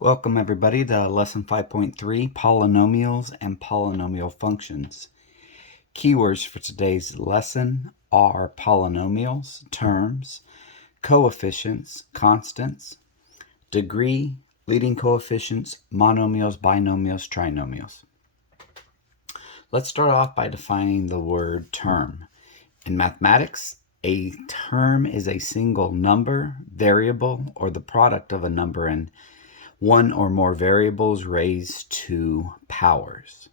Welcome everybody to lesson 5.3, polynomials and polynomial functions. Keywords for today's lesson are polynomials, terms, coefficients, constants, degree, leading coefficients, monomials, binomials, trinomials. Let's start off by defining the word term. In mathematics, a term is a single number, variable, or the product of a number and one or more variables raised to powers.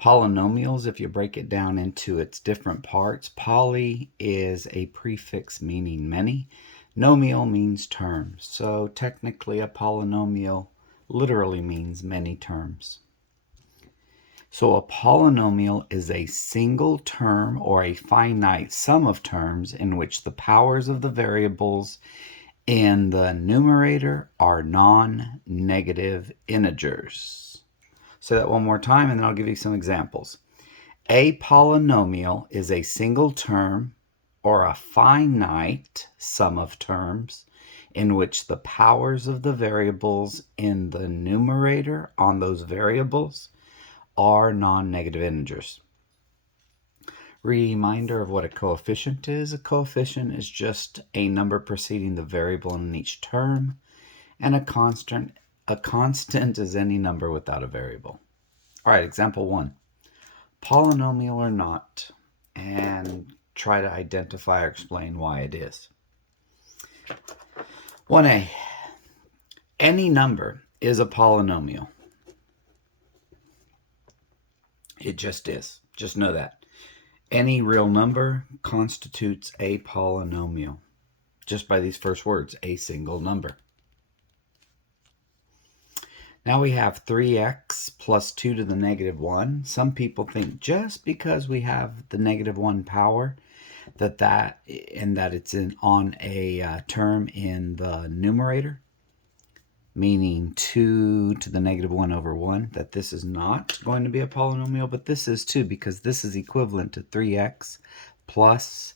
Polynomials, if you break it down into its different parts, poly is a prefix meaning many. Nomial means terms. So technically a polynomial literally means many terms. So a polynomial is a single term or a finite sum of terms in which the powers of the variables in the numerator are non-negative integers. Say that one more time and then I'll give you some examples. A polynomial is a single term or a finite sum of terms in which the powers of the variables in the numerator on those variables are non-negative integers. Reminder of what a coefficient is. A coefficient is just a number preceding the variable in each term, and a constant is any number without a variable. All right, example 1. Polynomial or not, and try to identify or explain why it is. 1a. Any number is a polynomial. It just is. Just know that. Any real number constitutes a polynomial. Just by these first words, a single number. Now we have 3x plus 2 to the negative 1. Some people think just because we have the negative 1 power that it's on a term in the numerator, meaning 2 to the negative 1 over 1, that this is not going to be a polynomial, but this is too, because this is equivalent to 3x plus,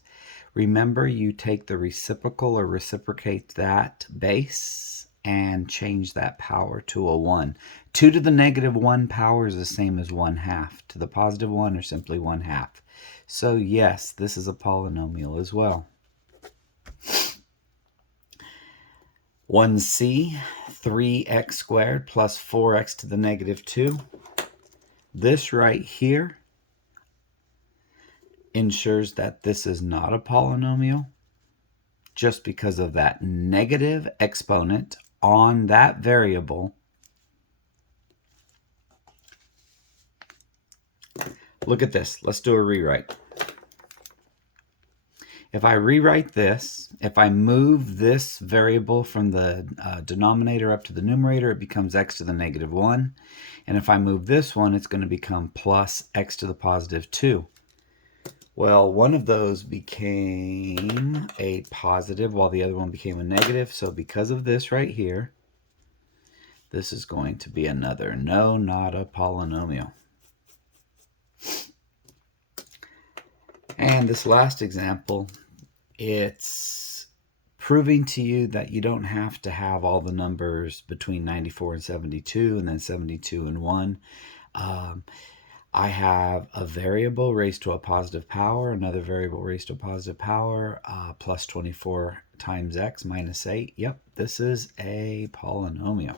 remember you take the reciprocal or reciprocate that base and change that power to a 1. 2 to the negative 1 power is the same as 1/2. To the positive 1 or simply 1/2. So yes, this is a polynomial as well. 1c, 3x squared plus 4x to the negative 2. This right here ensures that this is not a polynomial just because of that negative exponent on that variable. Look at this. Let's do a rewrite. If I rewrite this, if I move this variable from the denominator up to the numerator, it becomes x to the negative 1. And if I move this one, it's going to become plus x to the positive 2. Well, one of those became a positive while the other one became a negative. So because of this right here, this is going to be another no, not a polynomial. And this last example, it's proving to you that you don't have to have all the numbers between 94 and 72 and then 72 and 1. I have a variable raised to a positive power, another variable raised to a positive power, plus 24 times x minus 8. Yep, this is a polynomial.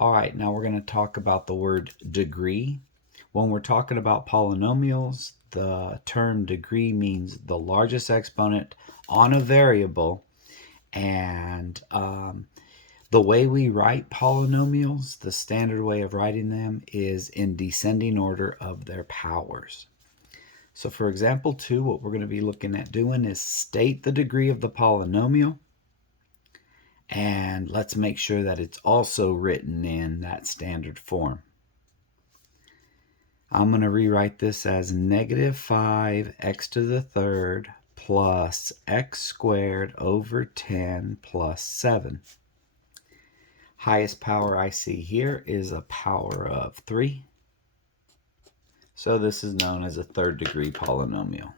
All right, now we're going to talk about the word degree. When we're talking about polynomials, the term degree means the largest exponent on a variable, and the way we write polynomials, the standard way of writing them is in descending order of their powers. So for example 2, what we're going to be looking at doing is state the degree of the polynomial, and let's make sure that it's also written in that standard form. I'm going to rewrite this as negative 5x to the third plus x squared over 10 plus 7. Highest power I see here is a power of 3. So this is known as a third degree polynomial.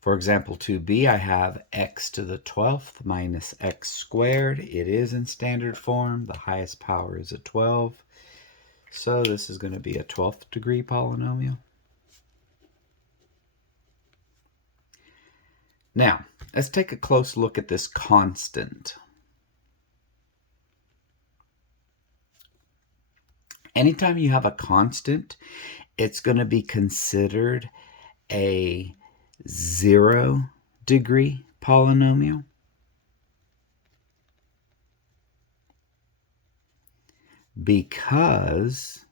For example 2b, I have x to the 12th minus x squared. It is in standard form. The highest power is a 12. So this is going to be a 12th degree polynomial. Now, let's take a close look at this constant. Anytime you have a constant, it's going to be considered a 0 degree polynomial. Because,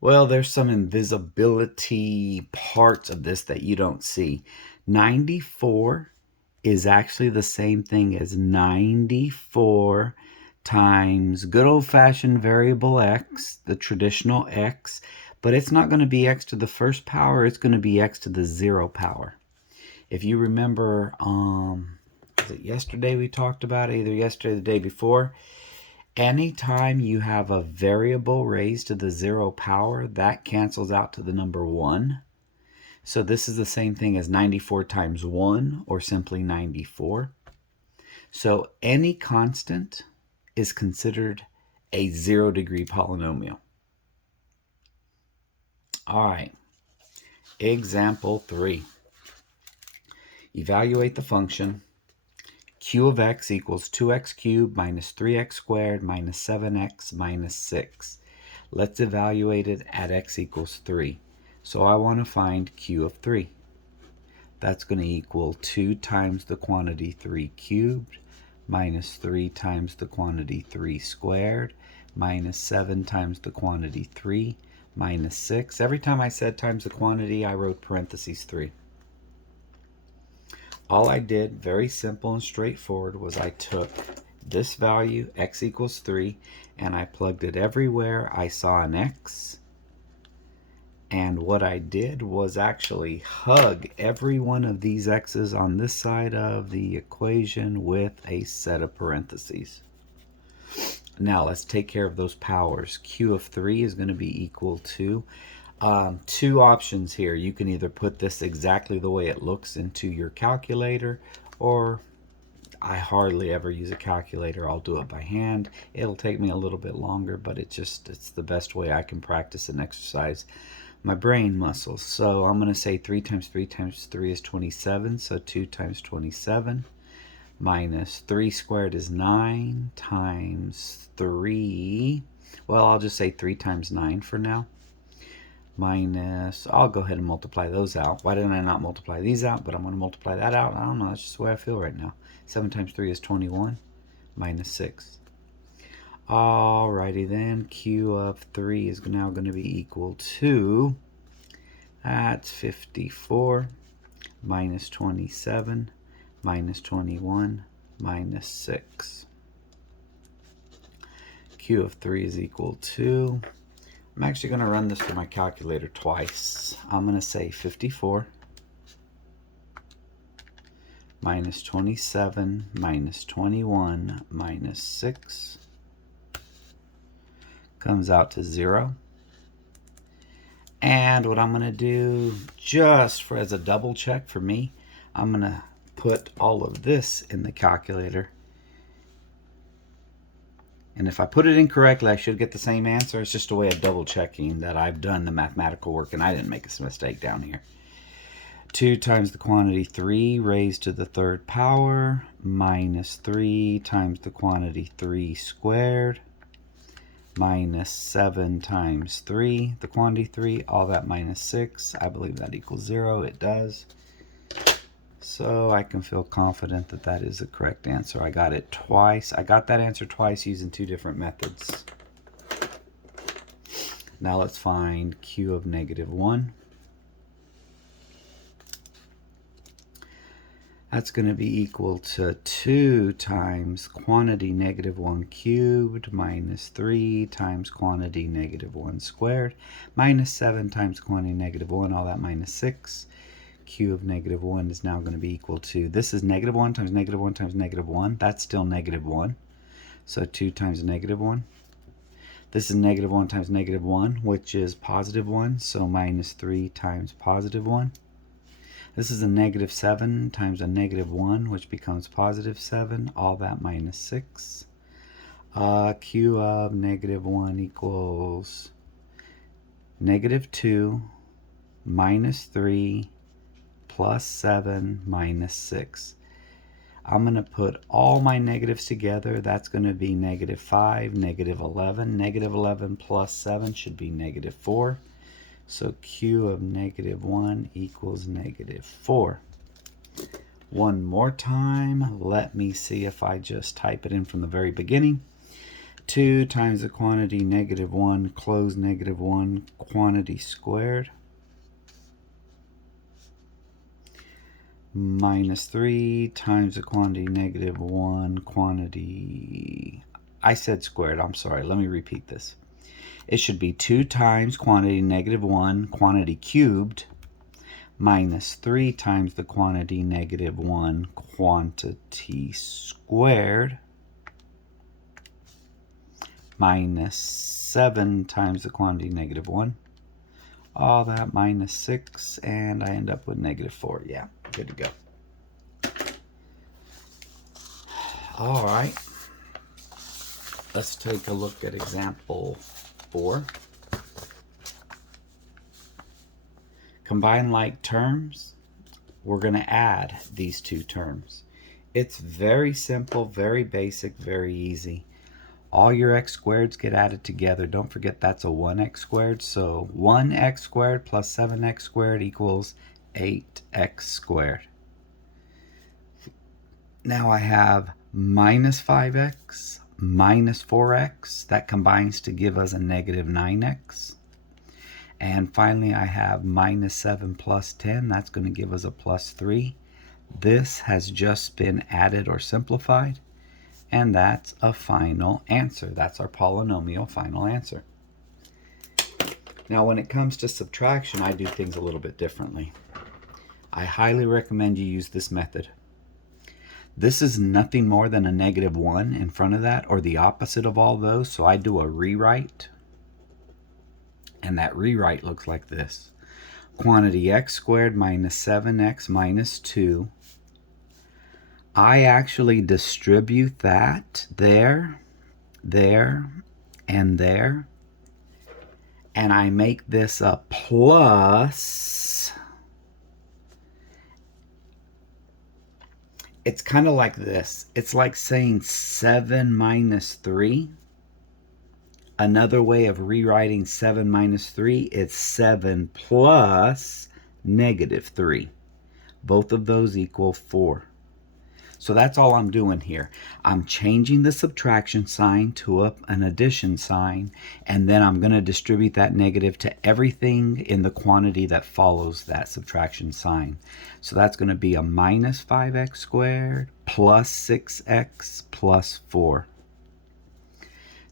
well, there's some invisibility parts of this that you don't see. 94 is actually the same thing as 94 times good old-fashioned variable x, the traditional x, but it's not going to be x to the first power, it's going to be x to the 0 power. If you remember, was it yesterday we talked about it, either yesterday or the day before, anytime you have a variable raised to the 0 power, that cancels out to the number 1. So this is the same thing as 94 times 1, or simply 94. So any constant is considered a 0 degree polynomial. All right, example 3. Evaluate the function q of x equals 2x cubed minus 3x squared minus 7x minus 6. Let's evaluate it at x equals 3. So I want to find q of 3. That's going to equal 2 times the quantity 3 cubed minus 3 times the quantity 3 squared minus 7 times the quantity 3 minus 6. Every time I said times the quantity, I wrote parentheses 3. All I did, very simple and straightforward, was I took this value, x equals 3, and I plugged it everywhere I saw an x. And what I did was actually hug every one of these x's on this side of the equation with a set of parentheses. Now let's take care of those powers. Q of 3 is going to be equal to two options here. You can either put this exactly the way it looks into your calculator, or I hardly ever use a calculator. I'll do it by hand. It'll take me a little bit longer, but it's the best way I can practice and exercise my brain muscles. So I'm going to say 3 times 3 times 3 is 27. So 2 times 27 minus 3 squared is 9 times 3. Well, I'll just say 3 times 9 for now. Minus, I'll go ahead and multiply those out. Why didn't I not multiply these out? But I'm going to multiply that out. I don't know. That's just the way I feel right now. 7 times 3 is 21 minus 6. Alrighty then, q of 3 is now going to be equal to, that's 54 minus 27 minus 21 minus 6. Q of 3 is equal to, I'm actually going to run this through my calculator twice. I'm going to say 54 minus 27 minus 21 minus 6 comes out to 0. And what I'm going to do, just for as a double check for me, I'm going to put all of this in the calculator. And if I put it incorrectly, I should get the same answer. It's just a way of double checking that I've done the mathematical work and I didn't make a mistake down here. 2 times the quantity 3 raised to the 3rd power minus 3 times the quantity 3 squared minus 7 times 3, the quantity 3, all that minus 6. I believe that equals 0. It does. So I can feel confident that that is the correct answer. I got it twice. I got that answer twice using 2 different methods. Now let's find q of -1. That's going to be equal to 2 times quantity -1 cubed minus 3 times quantity -1 squared minus 7 times quantity -1, all that minus 6. Q of -1 is now going to be equal to, this is -1 times -1 times -1. That's still -1. So 2 times -1. This is -1 times -1, which is +1. So minus 3 times +1. This is a negative 7 times a negative 1, which becomes positive 7. All that minus 6. Q of negative 1 equals negative 2 minus 3 plus 7 minus 6. I'm going to put all my negatives together. That's going to be negative 5, negative 11. Negative 11 plus 7 should be negative 4. So Q of negative 1 equals negative 4. One more time. Let me see if I just type it in from the very beginning. 2 times the quantity negative 1, close negative 1, quantity squared. Minus 3 times the quantity negative 1, quantity... I said squared, I'm sorry. Let me repeat this. It should be 2 times quantity negative 1, quantity cubed, minus 3 times the quantity negative 1, quantity squared, minus 7 times the quantity negative 1. All that minus 6, and I end up with negative 4. Yeah, good to go. All right. Let's take a look at example 4. Combine like terms. We're going to add these two terms. It's very simple, very basic, very easy. All your x squareds get added together. Don't forget that's a 1x squared. So 1x squared plus 7x squared equals 8x squared. Now I have minus 5x minus 4x. That combines to give us a negative 9x. And finally I have minus 7 plus 10. That's going to give us a plus 3. This has just been added or simplified. And that's a final answer. That's our polynomial final answer. Now when it comes to subtraction, I do things a little bit differently. I highly recommend you use this method. This is nothing more than a negative 1 in front of that, or the opposite of all those, so I do a rewrite. And that rewrite looks like this. Quantity x squared minus 7x minus 2. I actually distribute that there, there, and there. And I make this a plus. It's kind of like this. It's like saying 7 minus 3. Another way of rewriting 7 minus 3, it's 7 plus negative 3. Both of those equal 4. So that's all I'm doing here. I'm changing the subtraction sign to an addition sign, and then I'm going to distribute that negative to everything in the quantity that follows that subtraction sign. So that's going to be a minus 5x squared plus 6x plus 4.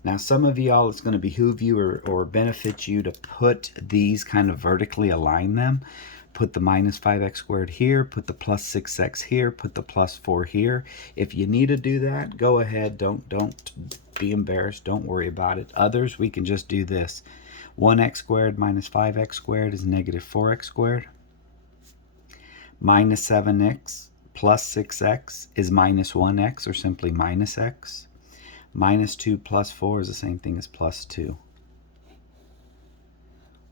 Now some of y'all, it's going to behoove you or benefit you to put these kind of vertically align them. Put the minus 5x squared here, put the plus 6x here, put the plus 4 here. If you need to do that, go ahead. Don't be embarrassed. Don't worry about it. Others, we can just do this. 1x squared minus 5x squared is negative 4x squared. Minus 7x plus 6x is minus 1x, or simply minus x. Minus 2 plus 4 is the same thing as plus 2.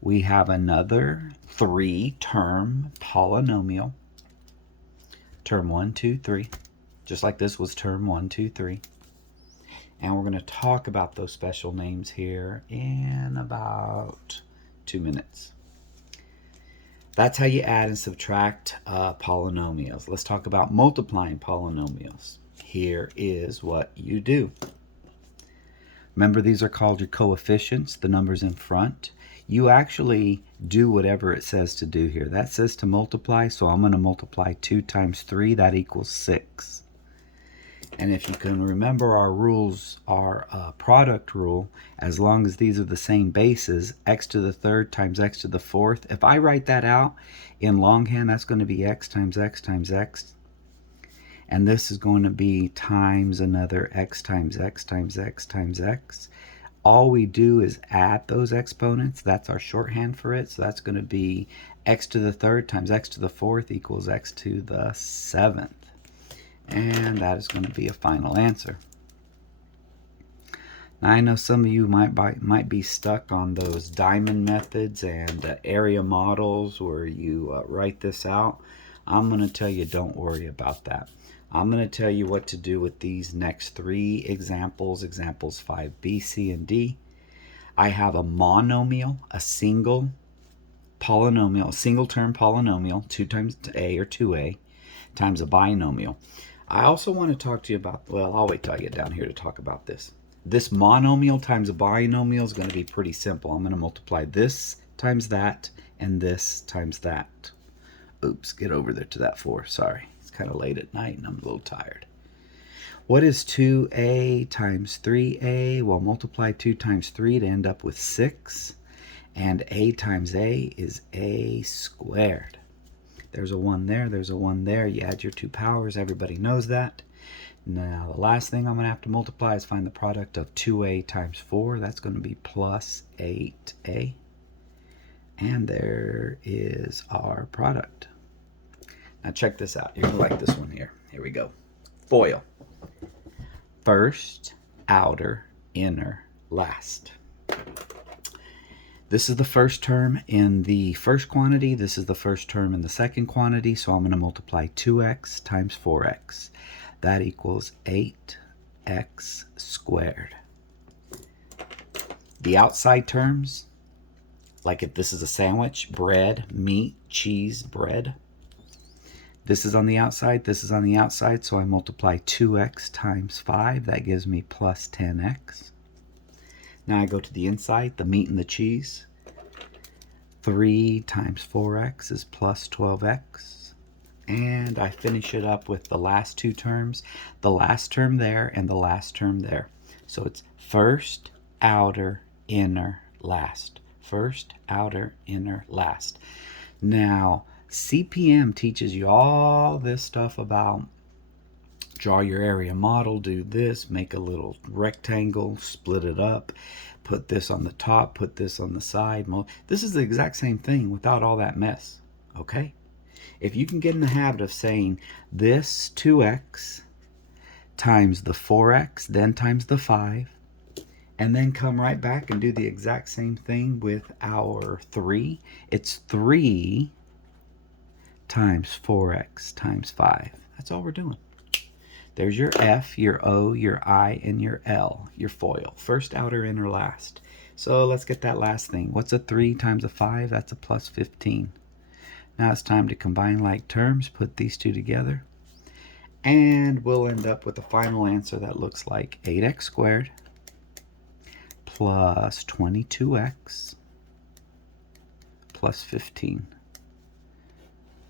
We have another 3-term polynomial. Term 1, 2, 3. Just like this was term 1, 2, 3. And we're going to talk about those special names here in about 2 minutes. That's how you add and subtract polynomials. Let's talk about multiplying polynomials. Here is what you do. Remember, these are called your coefficients, the numbers in front. You actually do whatever it says to do here. That says to multiply, so I'm going to multiply 2 times 3. That equals 6. And if you can remember, our rules are a product rule. As long as these are the same bases, x to the third times x to the fourth. If I write that out in longhand, that's going to be x times x times x. And this is going to be times another x times x times x times x. all we do is add those exponents. That's our shorthand for it. So that's going to be x to the third times x to the fourth equals x to the seventh. And that is going to be a final answer. Now, I know some of you might be stuck on those diamond methods and area models where you write this out. I'm going to tell you don't worry about that. I'm going to tell you what to do with these next three examples, examples 5b, c, and d. I have a monomial, a single polynomial, a single term polynomial, 2 times a or 2a, times a binomial. I also want to talk to you about, well, I'll wait till I get down here to talk about this. This monomial times a binomial is going to be pretty simple. I'm going to multiply this times that and this times that. Oops, get over there to that 4. Sorry, it's kind of late at night and I'm a little tired. What is 2a times 3a? Well, multiply 2 times 3 to end up with 6. And a times a is a squared. There's a 1 there, there's a 1 there. You add your 2 powers, everybody knows that. Now, the last thing I'm going to have to multiply is find the product of 2a times 4. That's going to be plus 8a. And there is our product. Now, check this out. You're going to like this one here. Here we go. FOIL. First, outer, inner, last. This is the first term in the first quantity. This is the first term in the second quantity. So I'm going to multiply 2x times 4x. That equals 8x squared. The outside terms, like if this is a sandwich, bread, meat, cheese, bread. This is on the outside, this is on the outside, so I multiply 2x times 5. That gives me plus 10x. Now I go to the inside, the meat and the cheese. 3 times 4x is plus 12x. And I finish it up with the last two terms, the last term there and the last term there. So it's first, outer, inner, last. First, outer, inner, last. Now, CPM teaches you all this stuff about draw your area model, do this, make a little rectangle, split it up, put this on the top, put this on the side. This is the exact same thing without all that mess, okay? If you can get in the habit of saying this 2x times the 4x, then times the 5, and then come right back and do the exact same thing with our 3. It's 3 times 4x times 5. That's all we're doing. There's your F, your O, your I, and your L, your FOIL. First, outer, inner, last. So let's get that last thing. What's a 3 times a 5? That's a plus 15. Now it's time to combine like terms, put these two together, and we'll end up with a final answer that looks like 8x squared plus 22x plus 15.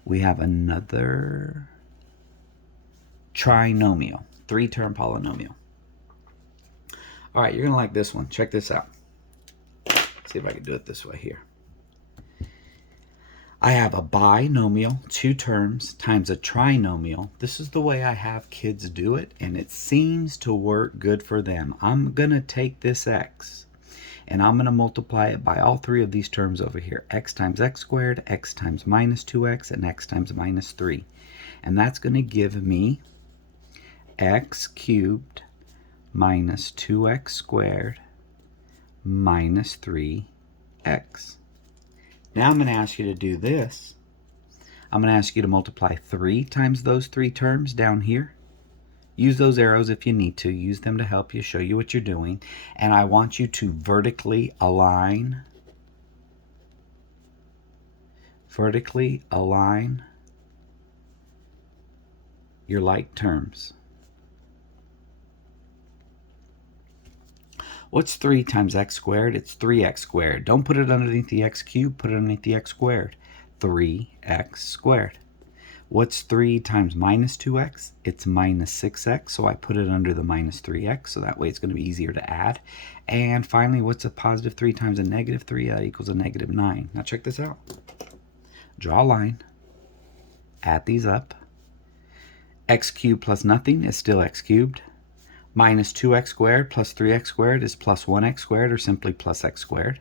We have another trinomial, 3-term polynomial. All right, you're going to like this one. Check this out. See if I can do it this way here. I have a binomial, 2 terms, times a trinomial. This is the way I have kids do it, and it seems to work good for them. I'm going to take this x, and I'm going to multiply it by all 3 of these terms over here. X times x squared, x times minus 2x, and x times minus 3. And that's going to give me x cubed minus 2x squared minus 3x. Now I'm going to ask you to do this. I'm going to ask you to multiply 3 times those 3 terms down here. Use those arrows if you need to. Use them to help you, show you what you're doing. And I want you to vertically align your like terms. What's 3 times x squared? It's 3x squared. Don't put it underneath the x cubed, put it underneath the x squared. 3x squared. What's 3 times minus 2x? It's minus 6x, so I put it under the minus 3x, so that way it's going to be easier to add. And finally, what's a positive 3 times a negative 3? That equals a negative 9. Now check this out. Draw a line. Add these up. X cubed plus nothing is still x cubed. Minus 2x squared plus 3x squared is plus 1x squared, or simply plus x squared.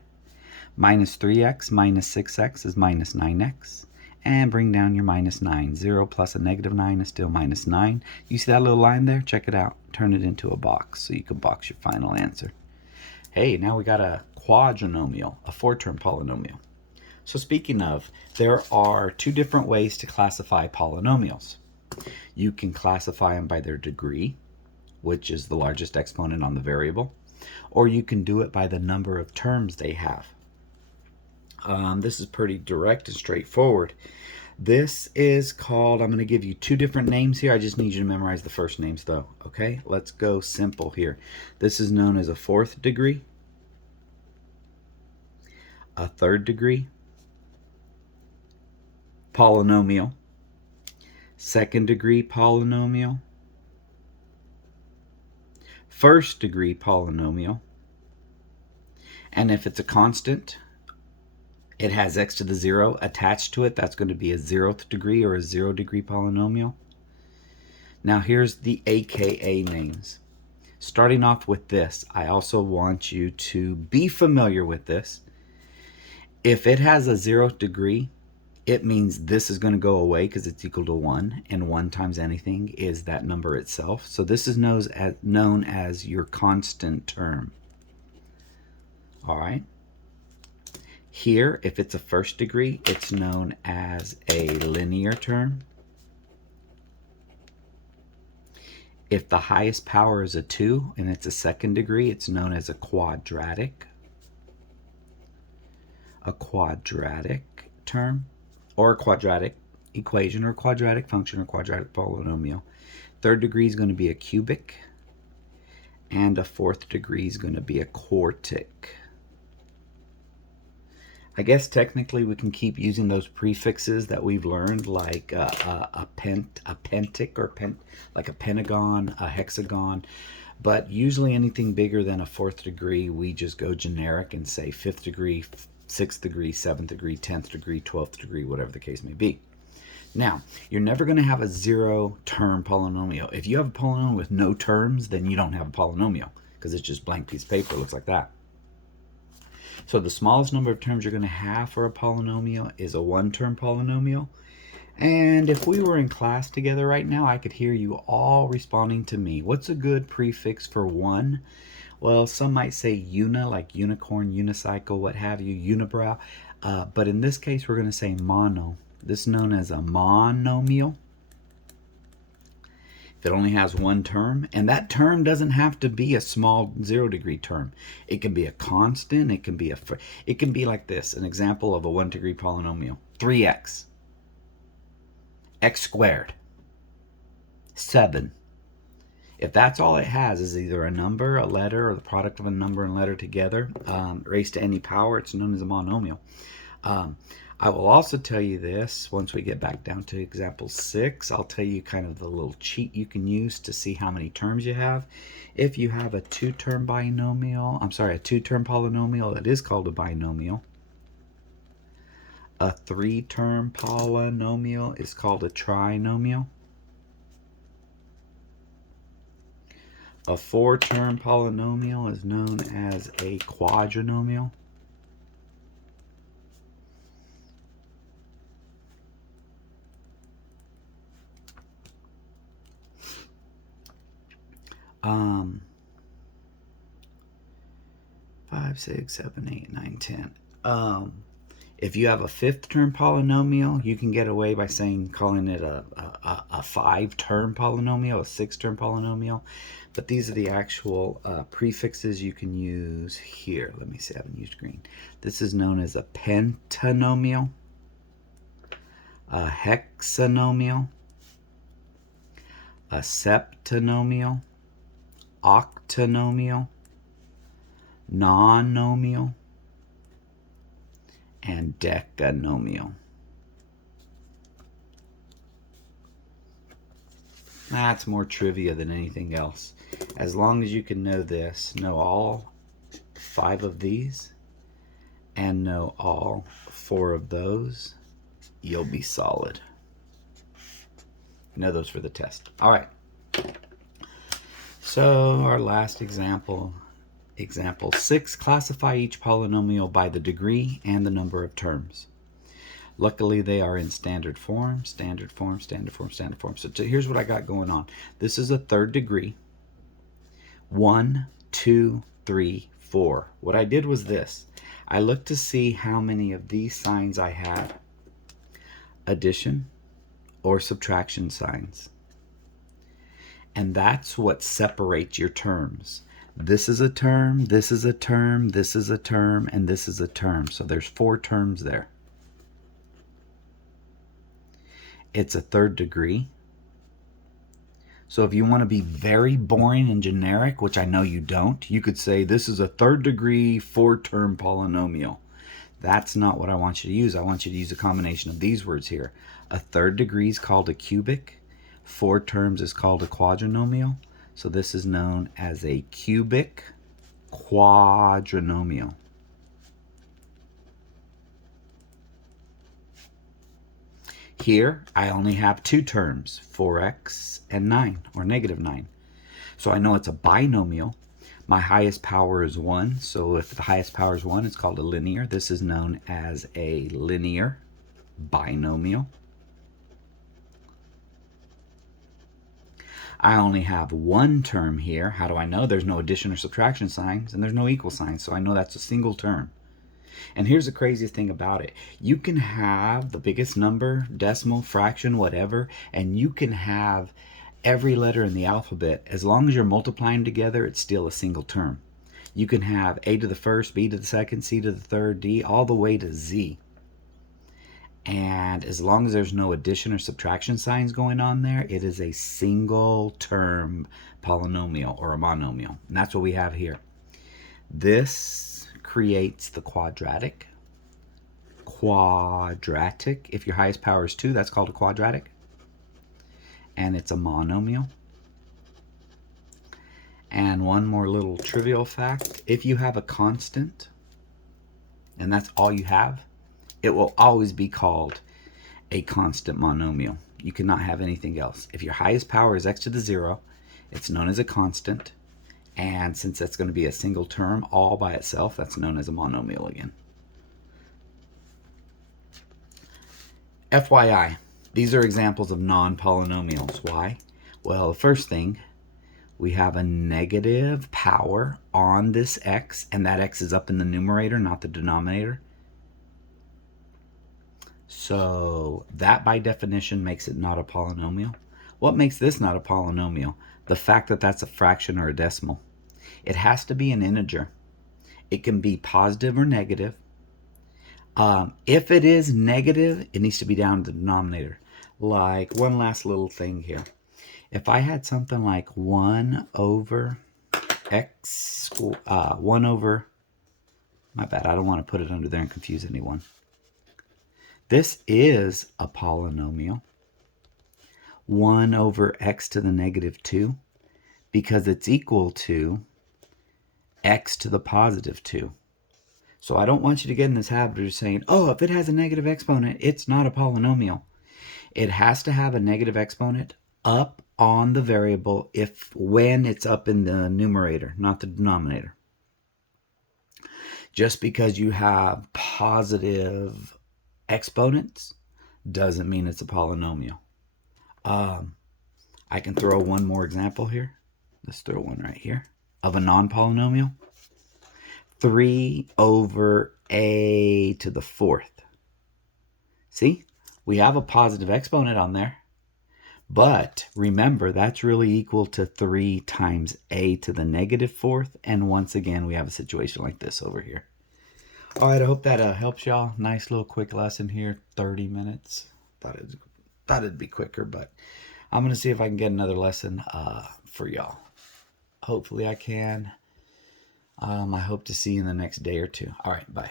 Minus 3x minus 6x is minus 9x. And bring down your minus 9. 0 plus a negative 9 is still minus 9. You see that little line there? Check it out. Turn it into a box so you can box your final answer. Hey, now we got a quadrinomial, a 4-term polynomial. So speaking of, there are 2 different ways to classify polynomials. You can classify them by their degree, which is the largest exponent on the variable, or you can do it by the number of terms they have. This is pretty direct and straightforward. This is called, I'm going to give you 2 different names here. I just need you to memorize the first names though. Okay, let's go simple here. This is known as a 4th degree, a 3rd degree polynomial, 2nd degree polynomial, 1st degree polynomial, and if it's a constant, it has x to the 0 attached to it, that's going to be a 0th degree or a 0 degree polynomial. Now here's the AKA names. Starting off with this, I also want you to be familiar with this. If it has a 0th degree, it means this is going to go away because it's equal to 1, and 1 times anything is that number itself. So this is known as your constant term. All right. Here, if it's a 1st degree, it's known as a linear term. If the highest power is a 2 and it's a 2nd degree, it's known as a quadratic term, or a quadratic equation, or quadratic function, or quadratic polynomial. 3rd degree is going to be a cubic, and a 4th degree is going to be a quartic. I guess technically we can keep using those prefixes that we've learned, like a pentic, or like a pentagon, a hexagon. But usually anything bigger than a 4th degree, we just go generic and say 5th degree, 6th degree, 7th degree, 10th degree, 12th degree, whatever the case may be. Now, you're never going to have a 0-term polynomial. If you have a polynomial with no terms, then you don't have a polynomial, because it's just a blank piece of paper. It looks like that. So the smallest number of terms you're going to have for a polynomial is a 1-term polynomial. And if we were in class together right now, I could hear you all responding to me. What's a good prefix for 1? Well, some might say una, like unicorn, unicycle, what have you, unibrow. But in this case, we're going to say mono. This is known as a monomial. It only has 1 term, and that term doesn't have to be a small 0 degree term. It can be a constant. It can be like this. An example of a 1 degree polynomial: 3x, x squared, 7. If that's all it has is either a number, a letter, or the product of a number and letter together, raised to any power, it's known as a monomial. I will also tell you this, once we get back down to example 6, I'll tell you kind of the little cheat you can use to see how many terms you have. If you have a 2-term polynomial, it is called a binomial. A 3-term polynomial is called a trinomial. A 4-term polynomial is known as a quadrinomial. Five, 6, 7, 8, 9, 10. If you have a 5th-term polynomial, you can get away by calling it a 5-term polynomial, a 6-term polynomial. But these are the actual prefixes you can use here. Let me see, I haven't used green. This is known as a pentanomial, a hexanomial, a septanomial, octanomial, nonomial, and decanomial. That's more trivia than anything else. As long as you can know this, know all 5 of these, and know all 4 of those, you'll be solid. Know those for the test. All right. So our last example, example 6, classify each polynomial by the degree and the number of terms. Luckily, they are in standard form, standard form, standard form, standard form. So here's what I got going on. This is a third degree. 1, 2, 3, 4. What I did was this. I looked to see how many of these signs I had. Addition or subtraction signs. And that's what separates your terms. This is a term, this is a term, this is a term, and this is a term. So there's 4 terms there. It's a third degree. So if you want to be very boring and generic, which I know you don't, you could say this is a third degree 4-term polynomial. That's not what I want you to use. I want you to use a combination of these words here. A third degree is called a cubic. 4 terms is called a quadrinomial. So this is known as a cubic quadrinomial. Here, I only have 2 terms, 4x and 9, or negative 9. So I know it's a binomial. My highest power is 1, so if the highest power is 1, it's called a linear. This is known as a linear binomial. I only have 1 term here. How do I know? There's no addition or subtraction signs, and there's no equal signs, so I know that's a single term. And here's the craziest thing about it. You can have the biggest number, decimal, fraction, whatever, and you can have every letter in the alphabet. As long as you're multiplying together, it's still a single term. You can have A to the first, B to the second, C to the third, D, all the way to Z. And as long as there's no addition or subtraction signs going on there, it is a single term polynomial or a monomial. And that's what we have here. This creates the quadratic. Quadratic. If your highest power is 2, that's called a quadratic. And it's a monomial. And one more little trivial fact. If you have a constant, and that's all you have, it will always be called a constant monomial. You cannot have anything else. If your highest power is x to the 0, it's known as a constant. And since that's going to be a single term all by itself, that's known as a monomial again. FYI, these are examples of non-polynomials. Why? Well, the first thing, we have a negative power on this x, and that x is up in the numerator, not the denominator. So that by definition makes it not a polynomial. What makes this not a polynomial? The fact that that's a fraction or a decimal. It has to be an integer. It can be positive or negative. If it is negative, it needs to be down to the denominator. Like one last little thing here. If I had something like 1 over x, 1 over, my bad, I don't want to put it under there and confuse anyone. This is a polynomial. 1 over x to the negative 2, because it's equal to x to the positive 2. So I don't want you to get in this habit of saying, oh, if it has a negative exponent, it's not a polynomial. It has to have a negative exponent up on the variable when it's up in the numerator, not the denominator. Just because you have positive exponents doesn't mean it's a polynomial. I can throw one more example here. Let's throw one right here of a non-polynomial. 3 over a to the 4th. See, we have a positive exponent on there. But remember, that's really equal to 3 times a to the negative 4th. And once again, we have a situation like this over here. All right, I hope that helps y'all. Nice little quick lesson here, 30 minutes. Thought it'd be quicker, but I'm going to see if I can get another lesson for y'all. Hopefully I can. I hope to see you in the next day or two. All right, bye.